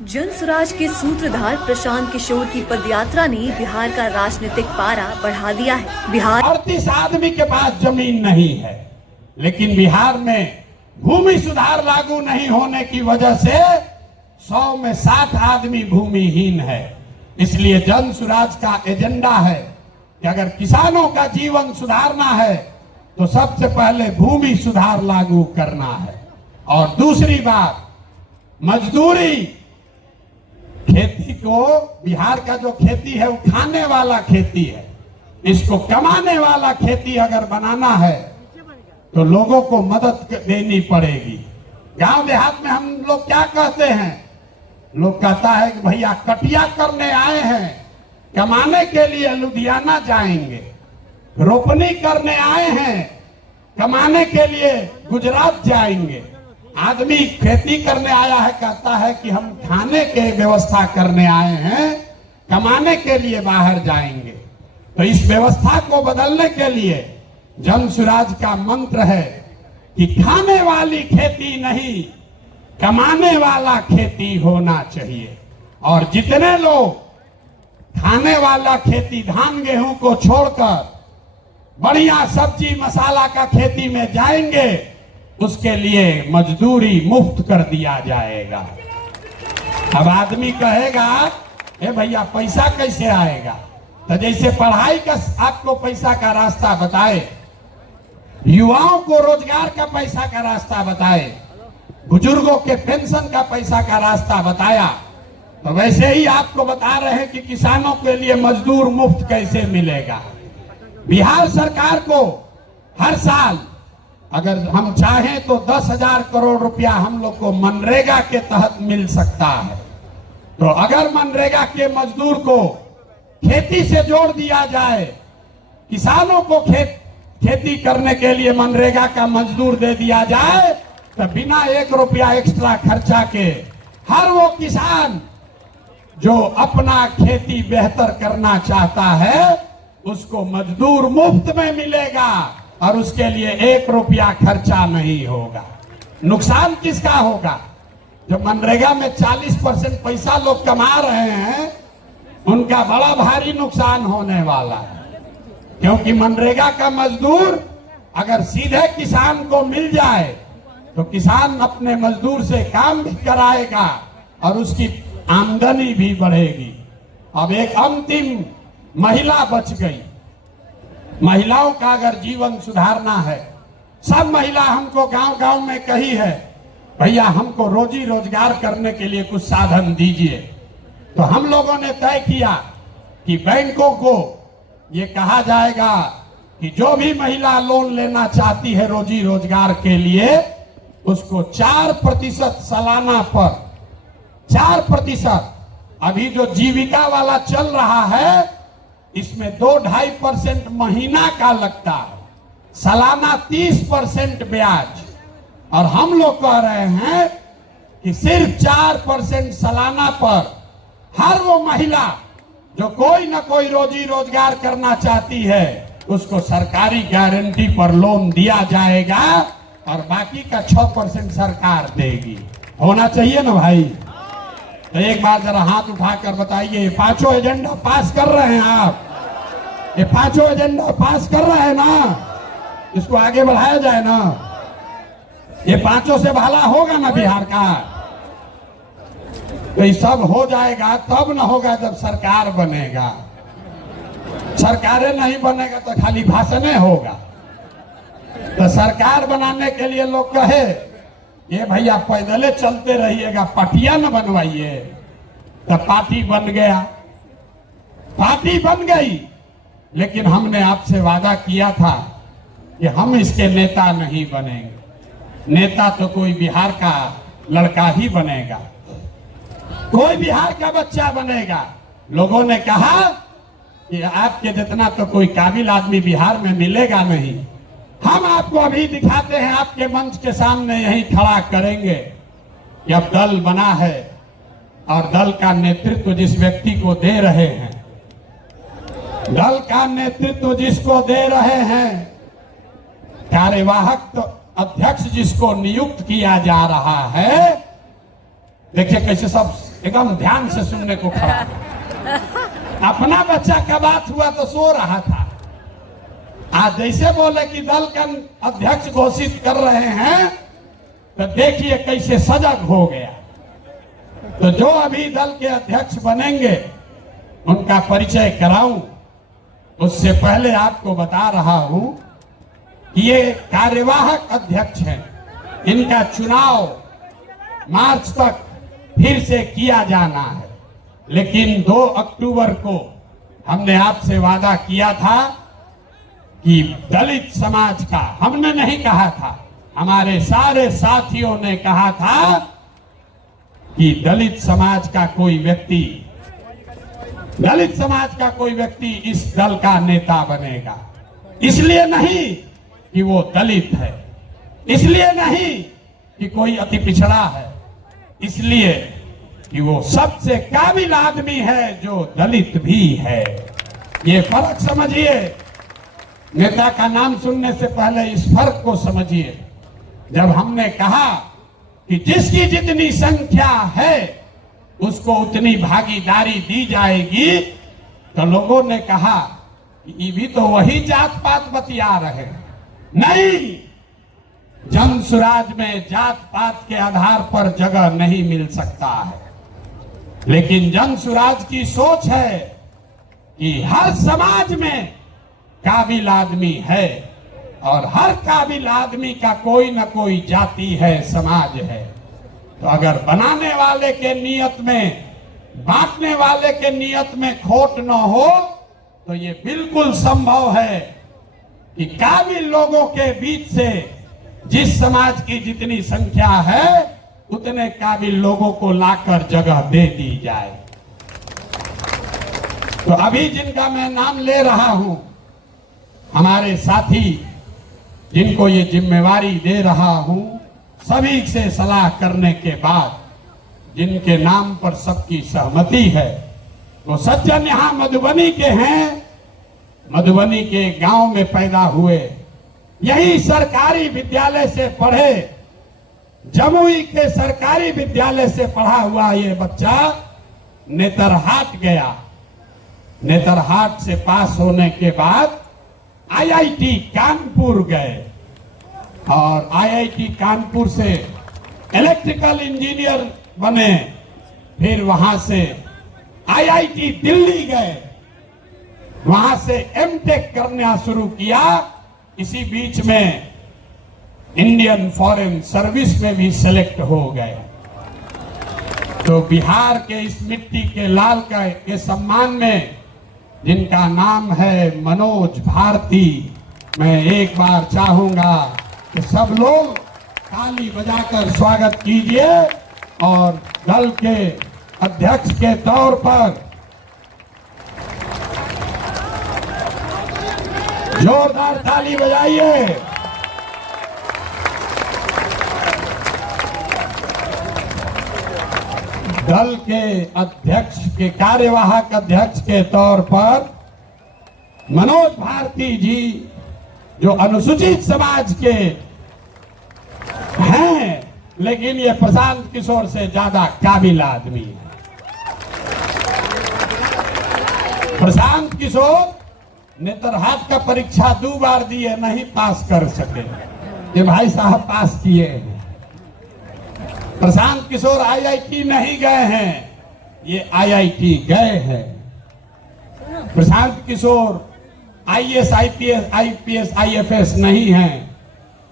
जनसुराज के सूत्रधार प्रशांत किशोर की पदयात्रा ने बिहार का राजनीतिक पारा बढ़ा दिया है। बिहार 38 आदमी के पास जमीन नहीं है, लेकिन बिहार में भूमि सुधार लागू नहीं होने की वजह से 100 में 60 आदमी भूमिहीन है। इसलिए जनसुराज का एजेंडा है कि अगर किसानों का जीवन सुधारना है तो सबसे पहले भूमि सुधार लागू करना है। और दूसरी बात, मजदूरी। खेती को, बिहार का जो खेती है वो खाने वाला खेती है, इसको कमाने वाला खेती अगर बनाना है तो लोगों को मदद देनी पड़ेगी। गांव देहात में हम लोग क्या कहते हैं, लोग कहता है कि भैया कटिया करने आए हैं, कमाने के लिए लुधियाना जाएंगे, रोपनी करने आए हैं, कमाने के लिए गुजरात जाएंगे। आदमी खेती करने आया है, कहता है कि हम खाने के व्यवस्था करने आए हैं, कमाने के लिए बाहर जाएंगे। तो इस व्यवस्था को बदलने के लिए जनसुराज का मंत्र है कि खाने वाली खेती नहीं, कमाने वाला खेती होना चाहिए। और जितने लोग खाने वाला खेती, धान गेहूं को छोड़कर बढ़िया सब्जी मसाला का खेती में जाएंगे, उसके लिए मजदूरी मुफ्त कर दिया जाएगा। अब आदमी कहेगा, ए भैया पैसा कैसे आएगा? तो जैसे पढ़ाई का आपको पैसा का रास्ता बताए, युवाओं को रोजगार का पैसा का रास्ता बताए, बुजुर्गों के पेंशन का पैसा का रास्ता बताया, तो वैसे ही आपको बता रहे हैं कि किसानों के लिए मजदूर मुफ्त कैसे मिलेगा। बिहार सरकार को हर साल अगर हम चाहें तो 10,000 करोड़ रुपया हम लोग को मनरेगा के तहत मिल सकता है। तो अगर मनरेगा के मजदूर को खेती से जोड़ दिया जाए, किसानों को खेती करने के लिए मनरेगा का मजदूर दे दिया जाए, तो बिना 1 रुपया एक्स्ट्रा खर्चा के हर वो किसान जो अपना खेती बेहतर करना चाहता है उसको मजदूर मुफ्त में मिलेगा और उसके लिए 1 रुपया खर्चा नहीं होगा। नुकसान किसका होगा? जो मनरेगा में 40% पैसा लोग कमा रहे हैं, उनका बड़ा भारी नुकसान होने वाला है। क्योंकि मनरेगा का मजदूर अगर सीधे किसान को मिल जाए तो किसान अपने मजदूर से काम भी कराएगा और उसकी आमदनी भी बढ़ेगी। अब एक अंतिम महिला बच गई। महिलाओं का अगर जीवन सुधारना है, सब महिला हमको गांव-गांव में कही है, भैया हमको रोजी रोजगार करने के लिए कुछ साधन दीजिए। तो हम लोगों ने तय किया कि बैंकों को ये कहा जाएगा कि जो भी महिला लोन लेना चाहती है रोजी रोजगार के लिए, उसको 4% सालाना पर 4%। अभी जो जीविका वाला चल रहा है इसमें 2-2.5% महीना का लगता है, सालाना 30% ब्याज। और हम लोग कह रहे हैं कि सिर्फ 4% सालाना पर हर वो महिला जो कोई ना कोई रोजी रोजगार करना चाहती है उसको सरकारी गारंटी पर लोन दिया जाएगा और बाकी का 6% सरकार देगी। होना चाहिए ना भाई? तो एक बार जरा हाथ उठाकर बताइए, ये 5 एजेंडा पास कर रहे हैं आप? ये 5 एजेंडा पास कर रहे हैं ना? इसको आगे बढ़ाया जाए ना? ये 5 से भला होगा ना बिहार का? तो ये सब हो जाएगा तब ना होगा जब सरकार बनेगा। सरकारें नहीं बनेगा तो खाली भाषण होगा। तो सरकार बनाने के लिए लोग कहे, ये भैया पैदले चलते रहिएगा, पार्टियां न बनवाइए। तो पार्टी बन गया, पार्टी बन गई, लेकिन हमने आपसे वादा किया था कि हम इसके नेता नहीं बनेंगे। नेता तो कोई बिहार का लड़का ही बनेगा, कोई बिहार का बच्चा बनेगा। लोगों ने कहा कि आपके जितना तो कोई काबिल आदमी बिहार में मिलेगा नहीं। हम आपको अभी दिखाते हैं, आपके मंच के सामने यही खड़ा करेंगे कि अब दल बना है और दल का नेतृत्व जिस व्यक्ति को दे रहे हैं, दल का नेतृत्व जिसको दे रहे हैं, कार्यवाहक अध्यक्ष जिसको नियुक्त किया जा रहा है, देखिए कैसे सब एकदम ध्यान से सुनने को खड़ा है। अपना बच्चा का बात हुआ तो सो रहा था, आज जैसे बोले कि दल का अध्यक्ष घोषित कर रहे हैं तो देखिए कैसे सजग हो गया। तो जो अभी दल के अध्यक्ष बनेंगे उनका परिचय कराऊं, उससे पहले आपको बता रहा हूं कि ये कार्यवाहक अध्यक्ष हैं। इनका चुनाव मार्च तक फिर से किया जाना है, लेकिन 2 अक्टूबर को हमने आपसे वादा किया था कि दलित समाज का, हमने नहीं कहा था, हमारे सारे साथियों ने कहा था कि दलित समाज का कोई व्यक्ति इस दल का नेता बनेगा। इसलिए नहीं कि वो दलित है, इसलिए नहीं कि कोई अति पिछड़ा है, इसलिए कि वो सबसे काबिल आदमी है जो दलित भी है। ये फर्क समझिए, नेता का नाम सुनने से पहले इस फर्क को समझिए। जब हमने कहा कि जिसकी जितनी संख्या है उसको उतनी भागीदारी दी जाएगी, तो लोगों ने कहा कि ये भी तो वही जात पात बतिया रहे। नहीं, जन सुराज में जात पात के आधार पर जगह नहीं मिल सकता है, लेकिन जन सुराज की सोच है कि हर समाज में काबिल आदमी है और हर काबिल आदमी का कोई न कोई जाति है, समाज है। तो अगर बनाने वाले के नियत में, बांटने वाले के नियत में खोट न हो तो ये बिल्कुल संभव है कि काबिल लोगों के बीच से जिस समाज की जितनी संख्या है उतने काबिल लोगों को लाकर जगह दे दी जाए। तो अभी जिनका मैं नाम ले रहा हूं, हमारे साथी जिनको ये जिम्मेवारी दे रहा हूं, सभी से सलाह करने के बाद जिनके नाम पर सबकी सहमति है, वो सज्जन यहां मधुबनी के हैं, मधुबनी के गांव में पैदा हुए, यही सरकारी विद्यालय से पढ़े, जमुई के सरकारी विद्यालय से पढ़ा हुआ ये बच्चा नेतरहाट गया। नेतरहाट से पास होने के बाद आईआईटी कानपुर गए और आईआईटी कानपुर से इलेक्ट्रिकल इंजीनियर बने। फिर वहां से आईआईटी दिल्ली गए, वहां से एमटेक करना शुरू किया। इसी बीच में इंडियन फॉरेन सर्विस में भी सेलेक्ट हो गए। तो बिहार के इस मिट्टी के लाल के सम्मान में जिनका नाम है मनोज भारती, मैं एक बार चाहूंगा कि सब लोग ताली बजाकर स्वागत कीजिए और दल के अध्यक्ष के तौर पर जोरदार ताली बजाइए। दल के अध्यक्ष के कार्यवाहक अध्यक्ष के तौर पर मनोज भारती जी, जो अनुसूचित समाज के हैं, लेकिन ये प्रशांत किशोर से ज्यादा काबिल आदमी है। प्रशांत किशोर नेतरहाट का परीक्षा 2 बार दिए, नहीं पास कर सके। ये भाई साहब पास किए हैं। प्रशांत किशोर आईआईटी नहीं गए हैं, ये आईआईटी गए हैं। Prashant Kishor IAS, IPS, IFS नहीं हैं,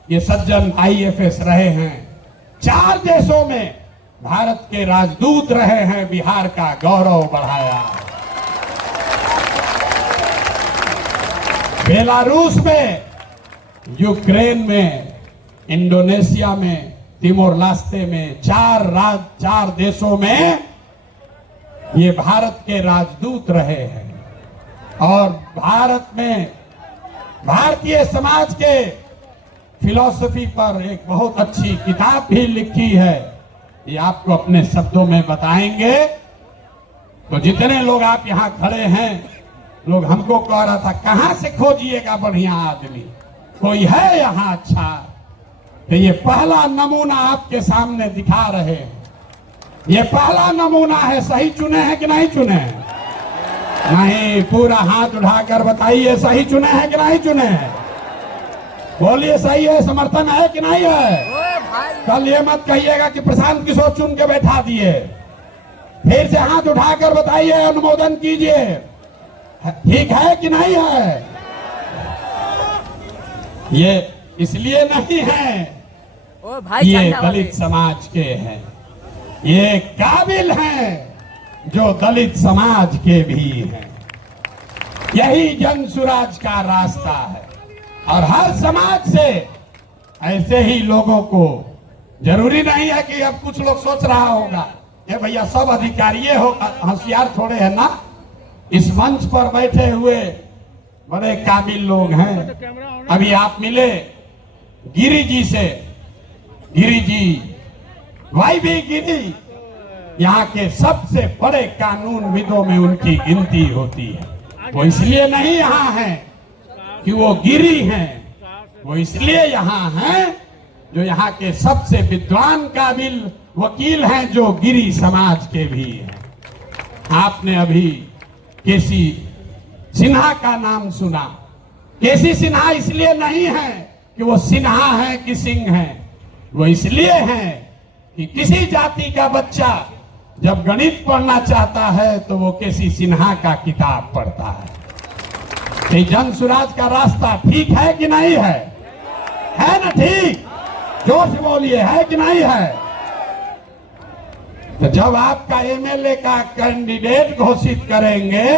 ये सज्जन आईएफएस रहे हैं। 4 देशों में भारत के राजदूत रहे हैं, बिहार का गौरव बढ़ाया। बेलारूस में, यूक्रेन में, इंडोनेशिया में, तिमोर लास्ते में, 4 देशों में ये भारत के राजदूत रहे हैं। और भारत में भारतीय समाज के फिलॉसफी पर एक बहुत अच्छी किताब भी लिखी है, ये आपको अपने शब्दों में बताएंगे। तो जितने लोग आप यहाँ खड़े हैं, लोग हमको कह रहा था कहां से खोजिएगा बढ़िया आदमी, कोई है यहाँ अच्छा? तो ये पहला नमूना आपके सामने दिखा रहे हैं। ये पहला नमूना है। सही चुने हैं कि नहीं चुने हैं? नहीं, पूरा हाथ उठाकर बताइए सही चुने हैं कि नहीं चुने हैं? बोलिए सही है, समर्थन है कि नहीं है? कल ये मत कहिएगा कि प्रशांत किशोर चुन के बैठा दिए। फिर से हाथ उठाकर बताइए, अनुमोदन कीजिए। ठीक है कि नहीं है? ये इसलिए नहीं है ये दलित समाज के हैं, ये काबिल हैं जो दलित समाज के भी हैं। यही जन सुराज का रास्ता है। और हर समाज से ऐसे ही लोगों को, जरूरी नहीं है कि अब कुछ लोग सोच रहा होगा ये भैया सब अधिकारी हो, होशियार थोड़े है ना। इस मंच पर बैठे हुए बड़े काबिल लोग हैं। अभी आप मिले गिरी जी से, गिरी जी, वाई भी गिरी, यहाँ के सबसे बड़े कानून विदों में उनकी गिनती होती है। वो इसलिए नहीं यहाँ हैं कि वो गिरी हैं, वो इसलिए यहाँ हैं जो यहाँ के सबसे विद्वान काबिल वकील हैं, जो गिरी समाज के भी हैं। आपने अभी केसी सिन्हा का नाम सुना। केसी सिन्हा इसलिए नहीं है कि वो सिन्हा है कि सिंह है, वो इसलिए है कि किसी जाति का बच्चा जब गणित पढ़ना चाहता है तो वो केसी सिन्हा का किताब पढ़ता है। कि जन सुराज का रास्ता ठीक है कि नहीं है? है ना ठीक? जोर से बोलिए, है कि नहीं है? तो जब आपका एमएलए का कैंडिडेट घोषित करेंगे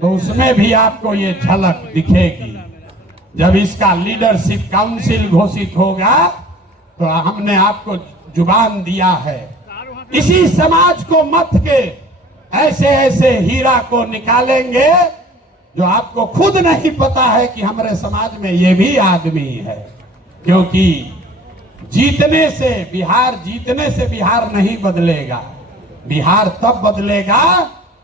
तो उसमें भी आपको ये झलक दिखेगी। जब इसका लीडरशिप काउंसिल घोषित होगा तो हमने आपको जुबान दिया है, इसी समाज को मत के ऐसे ऐसे हीरा को निकालेंगे जो आपको खुद नहीं पता है कि हमारे समाज में ये भी आदमी है। क्योंकि जीतने से बिहार नहीं बदलेगा। बिहार तब बदलेगा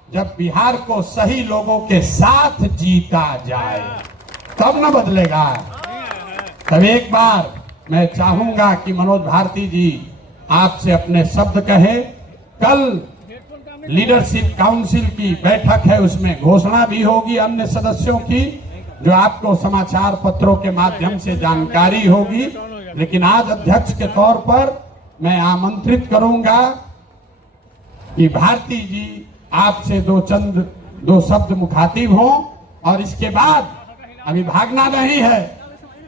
जब बिहार को सही लोगों के साथ जीता जाए, तब न बदलेगा। तब एक बार मैं चाहूंगा कि मनोज भारती जी आपसे अपने शब्द कहे। कल लीडरशिप काउंसिल की बैठक है, उसमें घोषणा भी होगी अन्य सदस्यों की, जो आपको समाचार पत्रों के माध्यम से जानकारी होगी। लेकिन आज अध्यक्ष के तौर पर मैं आमंत्रित करूंगा कि भारती जी आपसे दो शब्द मुखातिब हों। और इसके बाद अभी भागना नहीं है।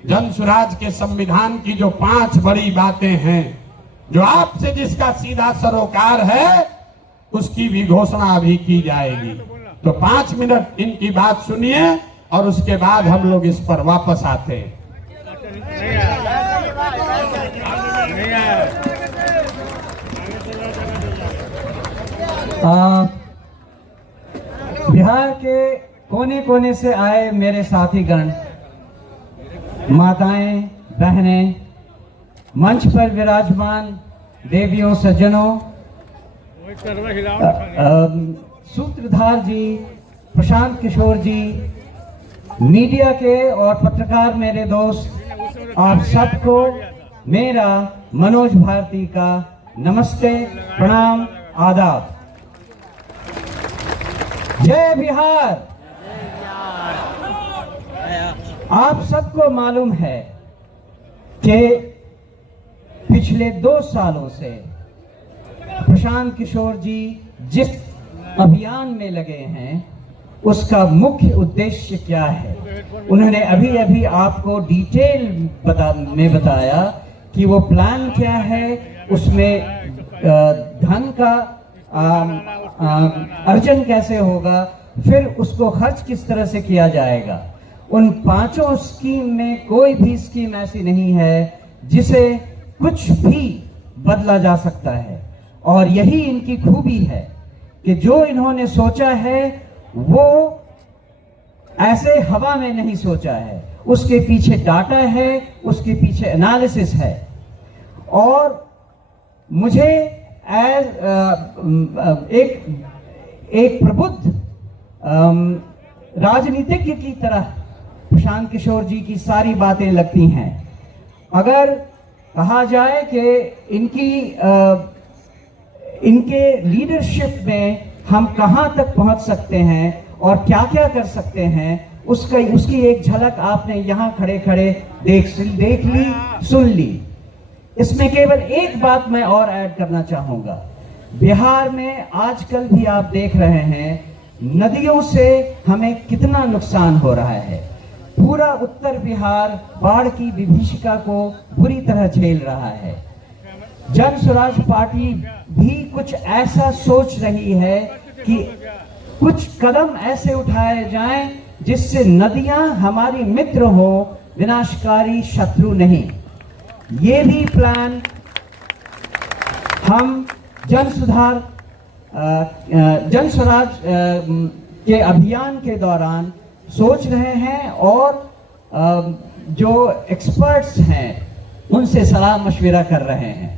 जन सुराज के संविधान की जो 5 बड़ी बातें हैं, जो आपसे जिसका सीधा सरोकार है, उसकी भी घोषणा अभी की जाएगी। तो 5 मिनट इनकी बात सुनिए और उसके बाद हम लोग इस पर वापस आते हैं। बिहार के कोने कोने से आए मेरे साथीगण, माताएं, बहनें, मंच पर विराजमान देवियों, सज्जनों, सूत्रधार जी, प्रशांत किशोर जी, मीडिया के और पत्रकार मेरे दोस्त, आप सबको मेरा मनोज भारती का नमस्ते, प्रणाम, आदाब। जय बिहार। आप सबको मालूम है कि पिछले 2 सालों से प्रशांत किशोर जी जिस अभियान में लगे हैं, उसका मुख्य उद्देश्य क्या है। उन्होंने अभी अभी आपको डिटेल में बताया कि वो प्लान क्या है, उसमें धन का अर्जन कैसे होगा, फिर उसको खर्च किस तरह से किया जाएगा। उन 5 स्कीम में कोई भी स्कीम ऐसी नहीं है जिसे कुछ भी बदला जा सकता है। और यही इनकी खूबी है कि जो इन्होंने सोचा है वो ऐसे हवा में नहीं सोचा है, उसके पीछे डाटा है, उसके पीछे एनालिसिस है। और मुझे एक प्रबुद्ध राजनीतिज्ञ की तरह प्रशांत किशोर जी की सारी बातें लगती हैं। अगर कहा जाए कि इनकी इनके लीडरशिप में हम कहां तक पहुंच सकते हैं और क्या क्या कर सकते हैं, उसकी एक झलक आपने यहां खड़े खड़े देख ली, सुन ली। इसमें केवल एक बात मैं और ऐड करना चाहूंगा। बिहार में आजकल भी आप देख रहे हैं नदियों से हमें कितना नुकसान हो रहा है। पूरा उत्तर बिहार बाढ़ की विभीषिका को बुरी तरह झेल रहा है। जन स्वराज पार्टी भी कुछ ऐसा सोच रही है कि कुछ कदम ऐसे उठाए जाएं जिससे नदियां हमारी मित्र हो, विनाशकारी शत्रु नहीं। ये भी प्लान हम जन स्वराज के अभियान के दौरान सोच रहे हैं और जो एक्सपर्ट्स हैं उनसे सलाह मशविरा कर रहे हैं।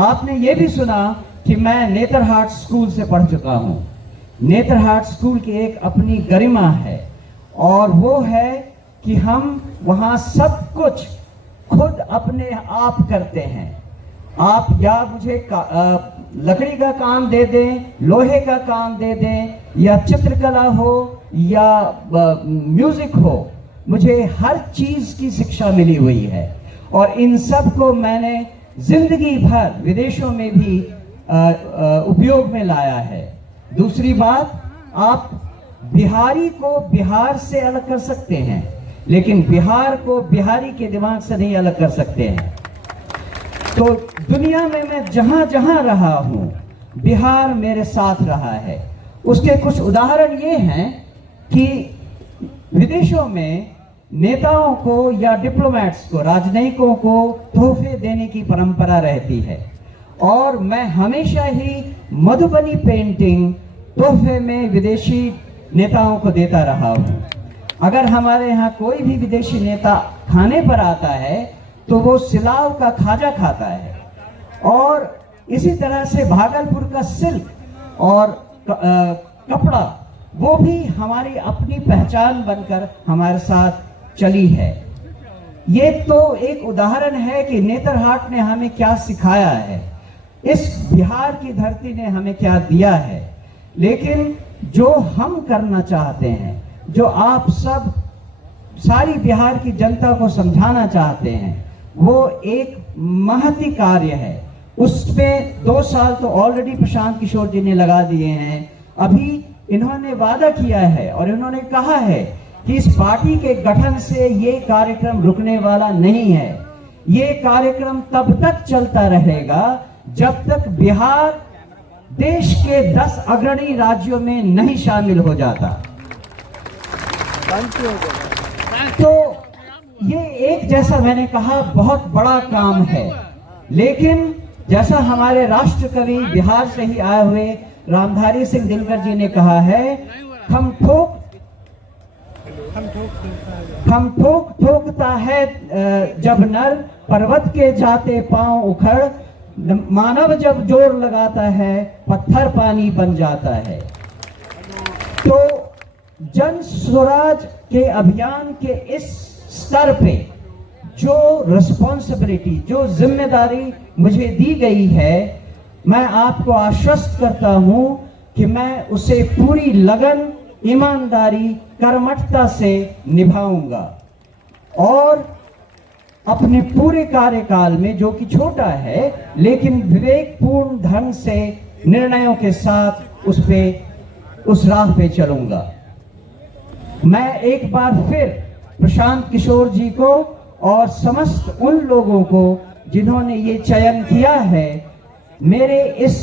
आपने ये भी सुना कि मैं नेतरहाट स्कूल से पढ़ चुका हूं। नेतरहाट स्कूल की एक अपनी गरिमा है और वो है कि हम वहां सब कुछ खुद अपने आप करते हैं। आप या मुझे लकड़ी का काम दे दें, लोहे का काम दे दें, या चित्रकला हो या म्यूजिक हो, मुझे हर चीज की शिक्षा मिली हुई है और इन सब को मैंने जिंदगी भर विदेशों में भी उपयोग में लाया है। दूसरी बात, आप बिहारी को बिहार से अलग कर सकते हैं, लेकिन बिहार को बिहारी के दिमाग से नहीं अलग कर सकते हैं। तो दुनिया में मैं जहां जहां रहा हूं, बिहार मेरे साथ रहा है। उसके कुछ उदाहरण ये हैं कि विदेशों में नेताओं को या डिप्लोमेट्स को, राजनयिकों को तोहफे देने की परंपरा रहती है और मैं हमेशा ही मधुबनी पेंटिंग तोहफे में विदेशी नेताओं को देता रहा हूं। अगर हमारे यहाँ कोई भी विदेशी नेता खाने पर आता है तो वो सिलाव का खाजा खाता है। और इसी तरह से भागलपुर का सिल्क और कपड़ा, वो भी हमारी अपनी पहचान बनकर हमारे साथ चली है। ये तो एक उदाहरण है कि नेतरहाट ने हमें क्या सिखाया है, इस बिहार की धरती ने हमें क्या दिया है। लेकिन जो हम करना चाहते हैं, जो आप सब सारी बिहार की जनता को समझाना चाहते हैं, वो एक महती कार्य है। उसमें 2 साल तो ऑलरेडी प्रशांत किशोर जी ने लगा दिए हैं। अभी इन्होंने वादा किया है और इन्होंने कहा है कि इस पार्टी के गठन से ये कार्यक्रम रुकने वाला नहीं है। ये कार्यक्रम तब तक चलता रहेगा जब तक बिहार देश के 10 अग्रणी राज्यों में नहीं शामिल हो जाता। तो ये एक, जैसा मैंने कहा, बहुत बड़ा काम है। लेकिन जैसा हमारे राष्ट्र कवि बिहार से ही आए हुए रामधारी सिंह दिनकर जी ने कहा है, हम ठोक ठोकता है जब नर, पर्वत के जाते पांव उखड़, मानव जब जोर लगाता है पत्थर पानी बन जाता है। तो जन स्वराज के अभियान के इस स्तर पे जो रिस्पॉन्सिबिलिटी, जो जिम्मेदारी मुझे दी गई है, मैं आपको आश्वस्त करता हूं कि मैं उसे पूरी लगन, ईमानदारी, कर्मठता से निभाऊंगा और अपने पूरे कार्यकाल में, जो कि छोटा है लेकिन विवेकपूर्ण ढंग से निर्णयों के साथ उस राह पे चलूंगा। मैं एक बार फिर प्रशांत किशोर जी को और समस्त उन लोगों को जिन्होंने ये चयन किया है, मेरे इस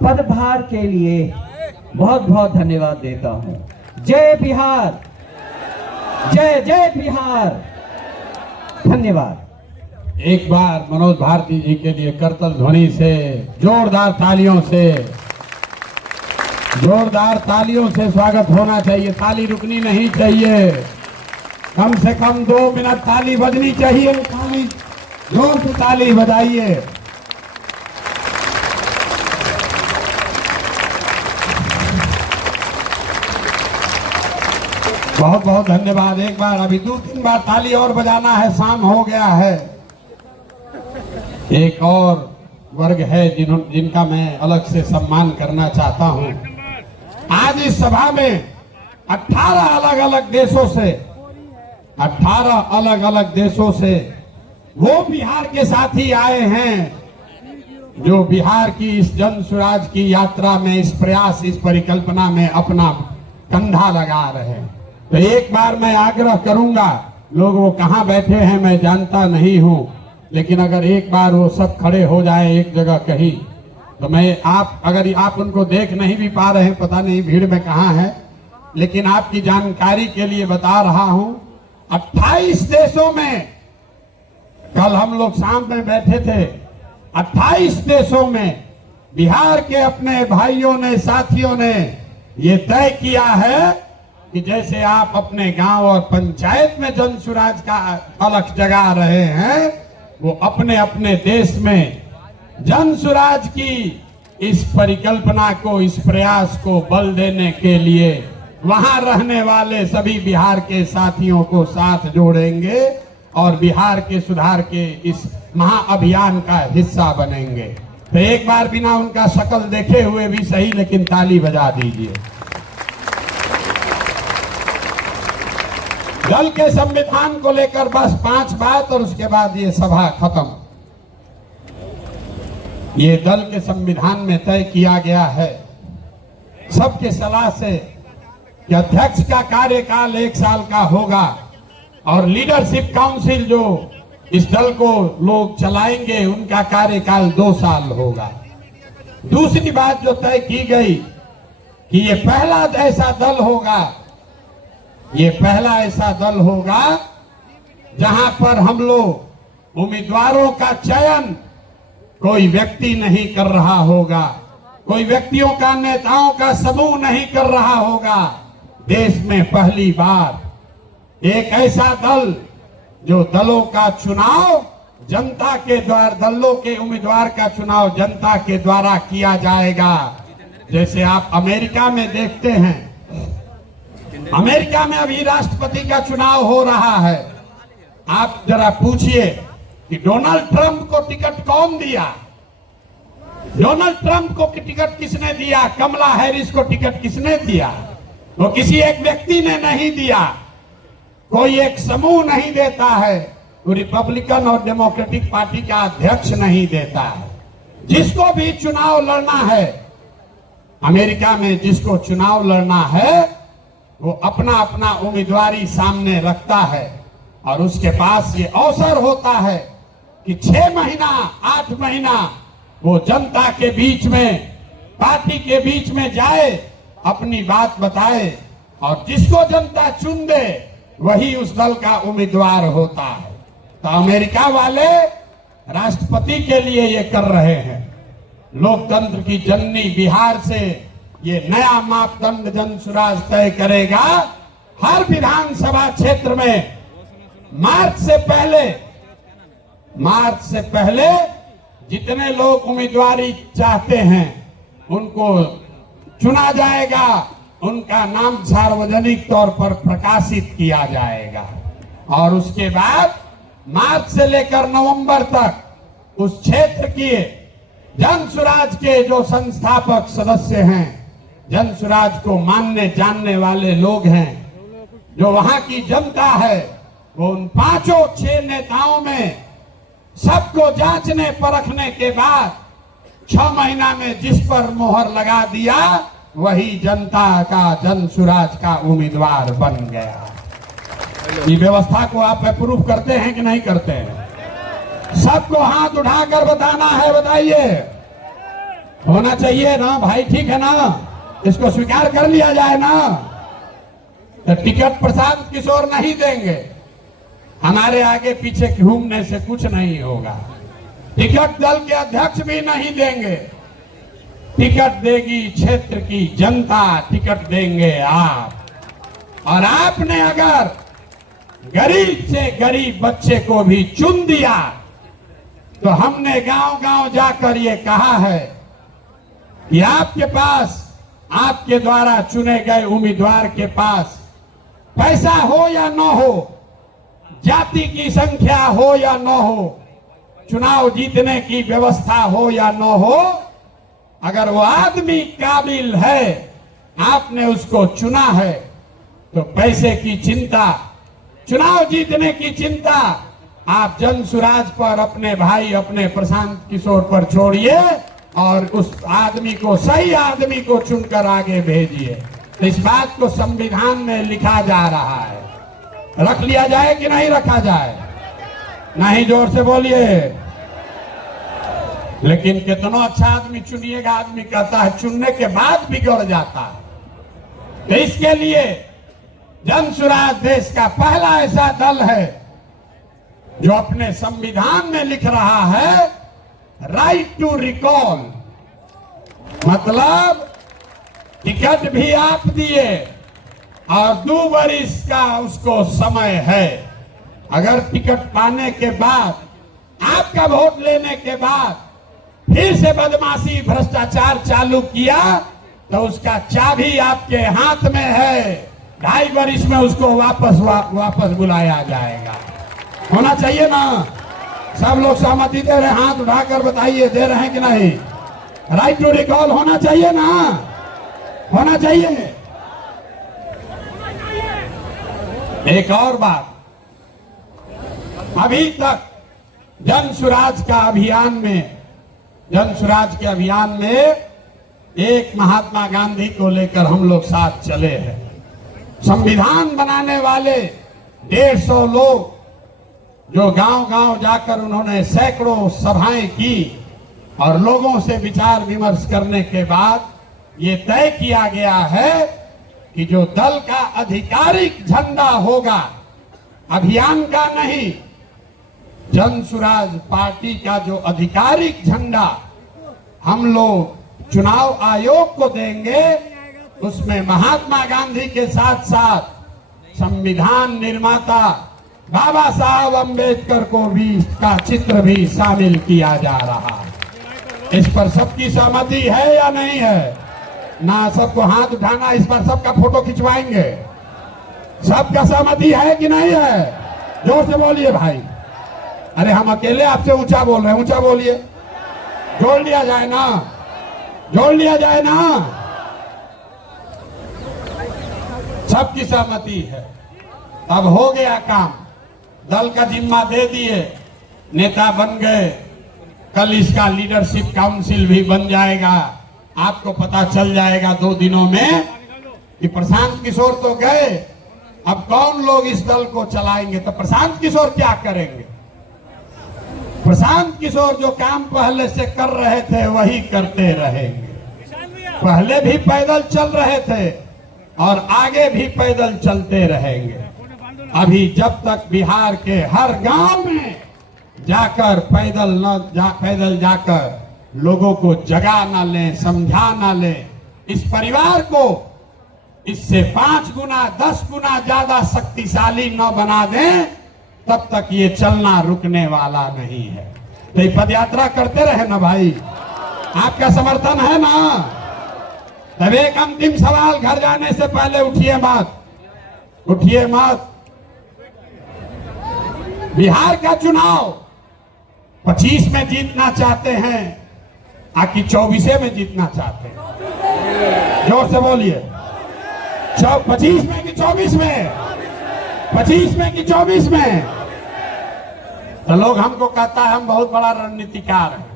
पदभार के लिए बहुत बहुत धन्यवाद देता हूं। जय बिहार, जय जय बिहार। धन्यवाद। एक बार मनोज भारती जी के लिए करतल ध्वनि से, जोरदार तालियों से स्वागत होना चाहिए। ताली रुकनी नहीं चाहिए, कम से कम 2 मिनट ताली बजनी चाहिए। ताली, जोर से ताली बजाइए। बहुत बहुत धन्यवाद। एक बार, अभी 2-3 बार ताली और बजाना है, शाम हो गया है। एक और वर्ग है जिनका मैं अलग से सम्मान करना चाहता हूं। आज इस सभा में 18 अलग अलग देशों से 18 अलग अलग देशों से वो बिहार के साथी आए हैं जो बिहार की इस जन स्वराज की यात्रा में, इस प्रयास, इस परिकल्पना में अपना कंधा लगा रहे हैं। तो एक बार मैं आग्रह करूंगा, लोग वो कहां बैठे हैं मैं जानता नहीं हूं, लेकिन अगर एक बार वो सब खड़े हो जाए एक जगह कहीं, तो मैं अगर आप उनको देख नहीं भी पा रहे हैं, पता नहीं भीड़ में कहां है, लेकिन आपकी जानकारी के लिए बता रहा हूं 28 देशों में, कल हम लोग शाम में बैठे थे, 28 देशों में बिहार के अपने भाइयों ने, साथियों ने ये तय किया है कि जैसे आप अपने गांव और पंचायत में जन स्वराज का अलख जगा रहे हैं, वो अपने अपने देश में जन स्वराज की इस परिकल्पना को, इस प्रयास को बल देने के लिए वहां रहने वाले सभी बिहार के साथियों को साथ जोड़ेंगे और बिहार के सुधार के इस महाअभियान का हिस्सा बनेंगे। तो एक बार बिना उनका शक्ल देखे हुए भी सही, लेकिन ताली बजा दीजिए। दल के संविधान को लेकर बस 5 बात और उसके बाद ये सभा खत्म। ये दल के संविधान में तय किया गया है सबके सलाह से कि अध्यक्ष का कार्यकाल 1 साल का होगा और लीडरशिप काउंसिल जो इस दल को लोग चलाएंगे उनका कार्यकाल 2 साल होगा। दूसरी बात जो तय की गई कि ये पहला ऐसा दल होगा, ये पहला ऐसा दल होगा जहां पर हम लोग उम्मीदवारों का चयन कोई व्यक्ति नहीं कर रहा होगा, कोई व्यक्तियों का, नेताओं का समूह नहीं कर रहा होगा। देश में पहली बार एक ऐसा दल जो दलों का चुनाव जनता के द्वारा, दलों के उम्मीदवार का चुनाव जनता के द्वारा किया जाएगा। जैसे आप अमेरिका में देखते हैं, अमेरिका में अभी राष्ट्रपति का चुनाव हो रहा है। आप जरा पूछिए कि डोनाल्ड ट्रंप को टिकट कौन दिया? डोनाल्ड ट्रंप को टिकट किसने दिया? कमला हैरिस को टिकट किसने दिया? वो किसी एक व्यक्ति ने नहीं दिया, कोई एक समूह नहीं देता है, वो रिपब्लिकन और डेमोक्रेटिक पार्टी का अध्यक्ष नहीं देता है। जिसको भी चुनाव लड़ना है अमेरिका में, जिसको चुनाव लड़ना है वो अपना अपना उम्मीदवारी सामने रखता है और उसके पास ये अवसर होता है कि 6 महीना 8 महीना वो जनता के बीच में, पार्टी के बीच में जाए, अपनी बात बताए और जिसको जनता चुन दे वही उस दल का उम्मीदवार होता है। तो अमेरिका वाले राष्ट्रपति के लिए ये कर रहे हैं। लोकतंत्र की जननी बिहार से ये नया मापदंड जन स्वराज तय करेगा। हर विधानसभा क्षेत्र में मार्च से पहले जितने लोग उम्मीदवारी चाहते हैं उनको चुना जाएगा, उनका नाम सार्वजनिक तौर पर प्रकाशित किया जाएगा और उसके बाद मार्च से लेकर नवंबर तक उस क्षेत्र के जन स्वराज के जो संस्थापक सदस्य हैं, जन स्वराज को मानने जानने वाले लोग हैं, जो वहां की जनता है, वो उन 5-6 नेताओं में सबको जांचने परखने के बाद 6 महीना में जिस पर मोहर लगा दिया वही जनता का, जन स्वराज का उम्मीदवार बन गया। ये व्यवस्था को आप अप्रूव करते हैं कि नहीं करते हैं? सबको हाथ उठाकर बताना है, बताइए। होना चाहिए ना भाई, ठीक है ना? इसको स्वीकार कर लिया जाए ना? तो टिकट प्रसाद किशोर नहीं देंगे, हमारे आगे पीछे घूमने से कुछ नहीं होगा। टिकट दल के अध्यक्ष भी नहीं देंगे, टिकट देगी क्षेत्र की जनता, टिकट देंगे आप। और आपने अगर गरीब से गरीब बच्चे को भी चुन दिया तो हमने गांव-गांव जाकर ये कहा है कि आपके पास, आपके द्वारा चुने गए उम्मीदवार के पास पैसा हो या न हो, जाति की संख्या हो या न हो, चुनाव जीतने की व्यवस्था हो या न हो, अगर वो आदमी काबिल है, आपने उसको चुना है, तो पैसे की चिंता, चुनाव जीतने की चिंता आप जन सुराज पर, अपने भाई, अपने प्रशांत किशोर पर छोड़िए और उस आदमी को, सही आदमी को चुनकर आगे भेजिए। तो इस बात को संविधान में लिखा जा रहा है, रख लिया जाए कि नहीं रखा जाए? नहीं, जोर से बोलिए। लेकिन कितना अच्छा आदमी चुनिएगा, आदमी कहता है चुनने के बाद बिगड़ जाता है। तो इसके लिए जन सुराज देश का पहला ऐसा दल है जो अपने संविधान में लिख रहा है राइट टू रिकॉल, मतलब टिकट भी आप दिए और 2 वर्ष का उसको समय है। अगर टिकट पाने के बाद, आपका वोट लेने के बाद फिर से बदमाशी, भ्रष्टाचार चालू किया, तो उसका चाबी आपके हाथ में है। 2.5 वर्ष में उसको वापस बुलाया जाएगा। होना चाहिए ना? सब लोग सहमति दे रहे हैं? हाथ उठाकर बताइए, दे रहे हैं कि नहीं? राइट टू रिकॉल होना चाहिए ना? होना चाहिए। एक और बात, अभी तक जन सुराज के अभियान में एक महात्मा गांधी को लेकर हम लोग साथ चले हैं। संविधान बनाने वाले 150 लोग जो गांव-गांव जाकर उन्होंने सैकड़ों सभाएं की और लोगों से विचार विमर्श करने के बाद ये तय किया गया है कि जो दल का आधिकारिक झंडा होगा, अभियान का नहीं, जन सुराज पार्टी का जो आधिकारिक झंडा हम लोग चुनाव आयोग को देंगे, उसमें महात्मा गांधी के साथ साथ संविधान निर्माता बाबा साहब अम्बेडकर को भी का चित्र भी शामिल किया जा रहा है। इस पर सबकी सहमति है या नहीं है? ना सबको हाथ उठाना, इस पर सबका फोटो खिंचवाएंगे। सबका सहमति है कि नहीं है? जोर से बोलिए भाई। अरे हम अकेले आपसे ऊंचा बोल रहे हैं, ऊंचा बोलिए। जोड़ लिया जाए ना, जोड़ लिया जाए ना। सबकी सहमति है। अब हो गया काम, दल का जिम्मा दे दिए, नेता बन गए, कल इसका लीडरशिप काउंसिल भी बन जाएगा। आपको पता चल जाएगा 2 दिनों में कि प्रशांत किशोर तो गए, अब कौन लोग इस दल को चलाएंगे। तो प्रशांत किशोर क्या करेंगे? प्रशांत किशोर जो काम पहले से कर रहे थे वही करते रहेंगे। पहले भी पैदल चल रहे थे और आगे भी पैदल चलते रहेंगे। अभी जब तक बिहार के हर गांव में जाकर पैदल जाकर लोगों को जगा ना लें, समझा ना लें, इस परिवार को इससे 5 गुना 10 गुना ज्यादा शक्तिशाली न बना दें, तब तक ये चलना रुकने वाला नहीं है। तो पद यात्रा करते रहे ना भाई, आपका समर्थन है ना? तब एक अंतिम सवाल, घर जाने से पहले उठिए मत, उठिए मत। बिहार का चुनाव 25 में जीतना चाहते हैं आकि 24 में जीतना चाहते हैं? जोर से बोलिए। 25 में कि 24 में? 25 में कि 24 में? तो लोग हमको कहता है हम बहुत बड़ा रणनीतिकार हैं,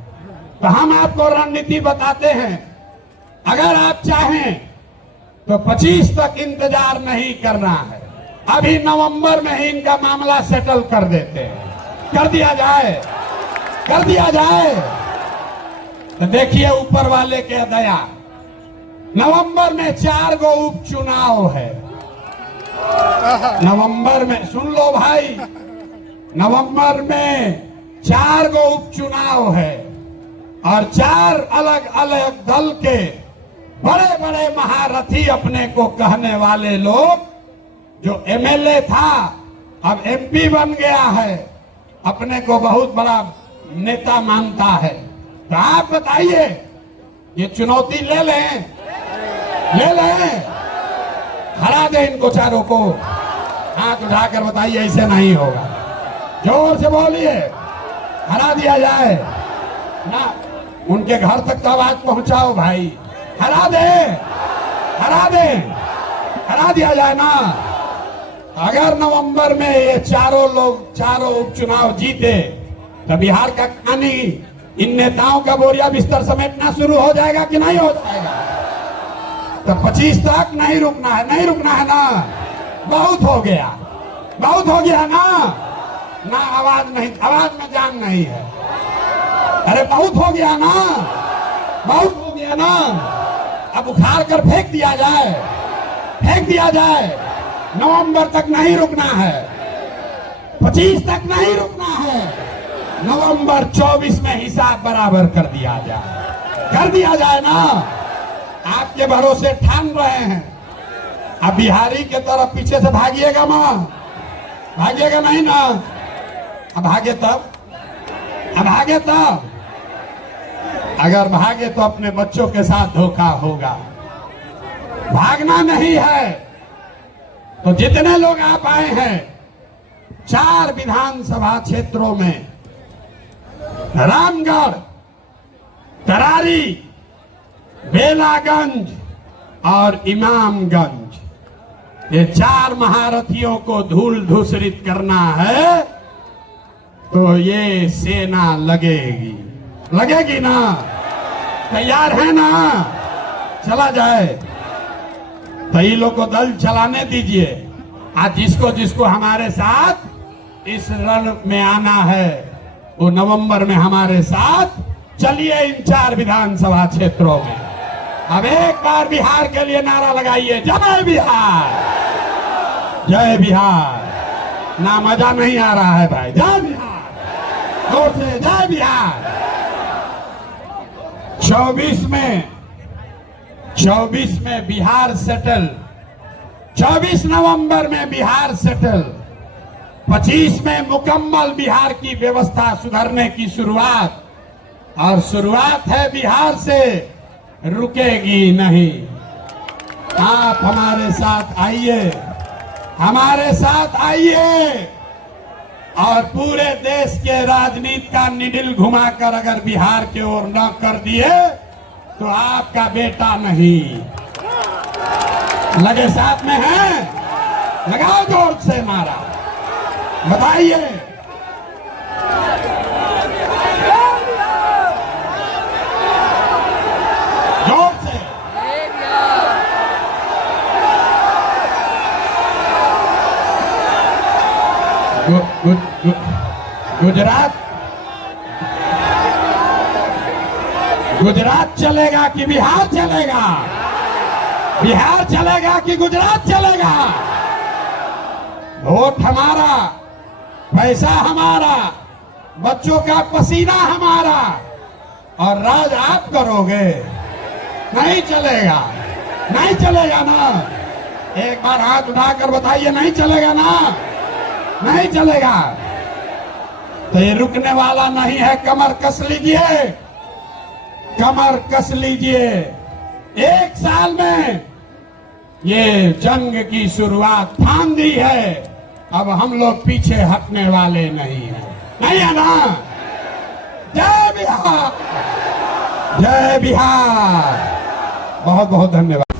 तो हम आपको रणनीति बताते हैं। अगर आप चाहें तो 25 तक इंतजार नहीं करना है, अभी नवंबर में ही इनका मामला सेटल कर देते हैं। कर दिया जाए, कर दिया जाए। तो देखिए ऊपर वाले के दया, नवंबर में 4 गो उपचुनाव है। नवंबर में, सुन लो भाई, नवंबर में 4 गो उपचुनाव है और 4 अलग अलग दल के बड़े बड़े महारथी, अपने को कहने वाले लोग, जो एमएलए था अब एमपी बन गया है, अपने को बहुत बड़ा नेता मानता है। तो आप बताइए, ये चुनौती ले लें, ले लें? हरा दे इनको चारों को। हाथ उठाकर बताइए, ऐसे नहीं होगा। जोर से बोलिए। हरा दिया जाए ना, उनके घर तक तो आवाज पहुंचाओ भाई, हरा दे, हरा दे, हरा दिया जाए ना। अगर नवंबर में ये चारों उपचुनाव जीते तो बिहार का कहानी इन नेताओं का बोरिया बिस्तर समेटना शुरू हो जाएगा कि नहीं हो जाएगा? तो 25 तक नहीं रुकना है, नहीं रुकना है ना। बहुत हो गया, बहुत हो गया ना, ना आवाज नहीं, आवाज में जान नहीं है। अरे बहुत हो गया ना, बहुत हो गया ना। अब उखाड़ कर फेंक दिया जाए, फेंक दिया जाए। नवंबर तक नहीं रुकना है, 25 तक नहीं रुकना है। नवंबर 24 में हिसाब बराबर कर दिया जाए, कर दिया जाए ना। आपके भरोसे ठान रहे हैं। अब बिहारी के तरफ पीछे से भागिएगा मां, भागिएगा नहीं ना। अब भागे तब, अब भागे तब, अगर भागे तो अपने बच्चों के साथ धोखा होगा। भागना नहीं है तो जितने लोग आप आए हैं 4 विधानसभा क्षेत्रों में, रामगढ़, तरारी, बेलागंज और इमामगंज, ये 4 महारथियों को धूल धूसरित करना है तो ये सेना लगेगी, लगेगी ना। तैयार है ना? चला जाए तो ये लोग को दल चलाने दीजिए। आज जिसको जिसको हमारे साथ इस रण में आना है वो नवंबर में हमारे साथ चलिए इन 4 विधानसभा क्षेत्रों में। अब एक बार बिहार के लिए नारा लगाइए, जय बिहार, जय बिहार। ना मजा नहीं आ रहा है भाई, जय बिहार, जोर से जय बिहार। 24 में बिहार सेटल, 24 नवंबर में बिहार सेटल, 25 में मुकम्मल बिहार की व्यवस्था सुधारने की शुरुआत, और शुरुआत है बिहार से, रुकेगी नहीं। आप हमारे साथ आइए, हमारे साथ आइए और पूरे देश के राजनीति का निडिल घुमाकर अगर बिहार की ओर न कर दिए तो आपका बेटा नहीं। लगे साथ में हैं? लगाओ जोर से नारा, बताइए। जोर से। गुजरात चलेगा कि बिहार चलेगा? बिहार चलेगा कि गुजरात चलेगा? वोट हमारा, पैसा हमारा, बच्चों का पसीना हमारा, और राज आप करोगे। नहीं चलेगा, नहीं चलेगा ना। एक बार हाथ उठाकर बताइए, नहीं चलेगा ना, नहीं चलेगा। तो ये रुकने वाला नहीं है। कमर कस लीजिए, कमर कस लीजिए। 1 साल में ये जंग की शुरुआत ठान दी है। अब हम लोग पीछे हटने वाले नहीं हैं, नहीं है ना। जय बिहार, जय बिहार। बहुत बहुत धन्यवाद।